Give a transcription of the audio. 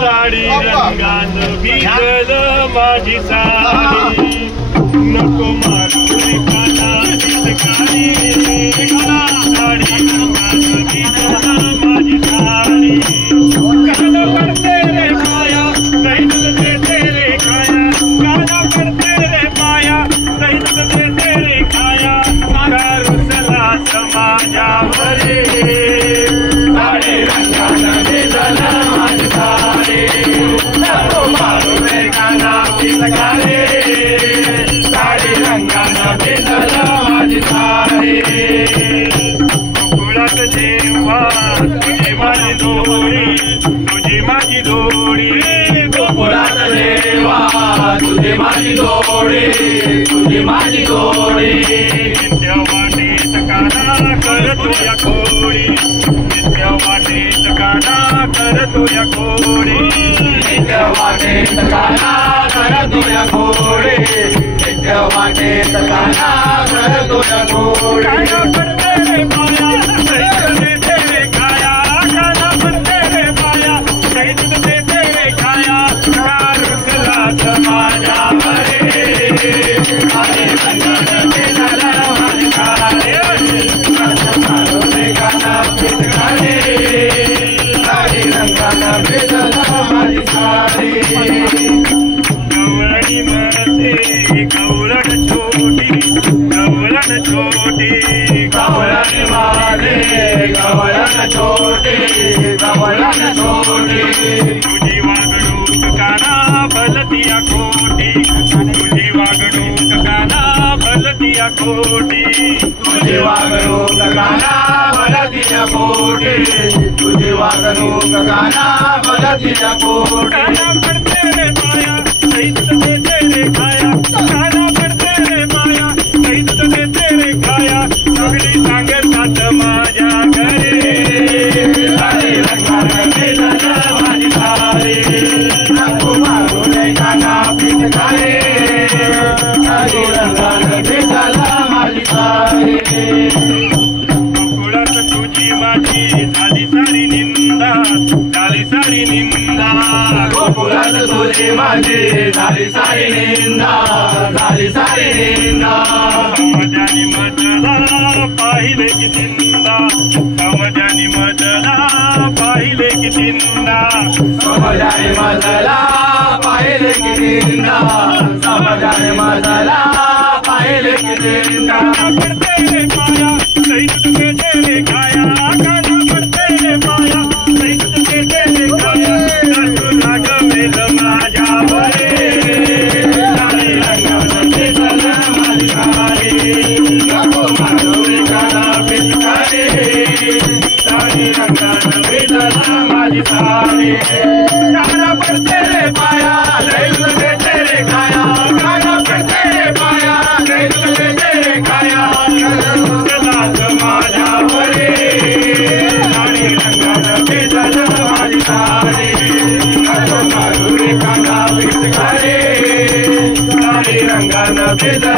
साडी रंगान भिजल माझी साडी नको मारू रे काना पिचकारी साडी रंगान भिजल माझी साडी काना पडते रे माया नहीं देते रे खाया काना पडते रे माया नहीं देते रे खाया रुसला समाजावरे साडी रंगान भिजल माझी साडी नको मारू रे काना पिचकारी साडी रंगान भिजल माझी साडी गोकुळात जेव्हा तुझी माझी जोडी तुझी माझी जोडी गोकुळात जेव्हा तुझी माझी जोडी तुझी माझी जोडी नित्य वाटेत काना कर तुझ्या खोडी नित्य वाटेत काना कर तुझ्या खोडी नित्य वाटेत काना कर तुझ्या खोडी नित्य वाटेत काना कर तुझ्या खोडी काना पडते रे माया नहीं तेरे खाया काना पडते रे माया नहीं तेरे खाया रुसला समाजावरे साडी रंगान भिजल माझी साडी मारू रे काना पिचकारी साडी रंगान भिजल माझी साडी गवळणी मध्ये गवळण छोटी गवळण छोटी गवळण मध्ये गवळण छोटी गवळण छोटी तुझी वागणूक काना भलतिया खोटी तुझी वागणूक काना भलतिया खोटी तुझी वागणूक काना भलतिया खोटी तुझी वागणूक काना भलतिया खोटी काना पडते रे माया नहीं देते रे खाया काना पडते रे माया नहीं देते रे खाया सगळी सांगतात माझ्या घरे साडी रंगान भिजल माझी साडी नको मारू रे काना पिचकारी साडी रंगान भिजल माझी साडी गोकुळात तुझी माझी झाली सारी निंदा झाली सारी निंदा गोकुळात तुझी माझी झाली सारी निंदा झाली सारी निंदा समाजाने मजला पाहिले की निंदा समाजाने मजला पाहिले की निंदा समाजाने मजला पाहिले की निंदा समाजाने मजला पाहिले की निंदा पडते रे माया नहीं देते रे खाया काना पडते रे माया नहीं देते रे खाया रागवेल माझ्यावरे साडी रंगान भिजल माझी साडी नको मारू रे काना पिचकारी साडी रंगान भिजल माझी साडी काना पडते रे माया नहीं देते रे खाया काना पडते रे माया नहीं देते रे खाया रुसला समाजावरे साडी रंगान भिजल माझी साडी नको मारू रे काना पिचकारी साडी रंगान भिजल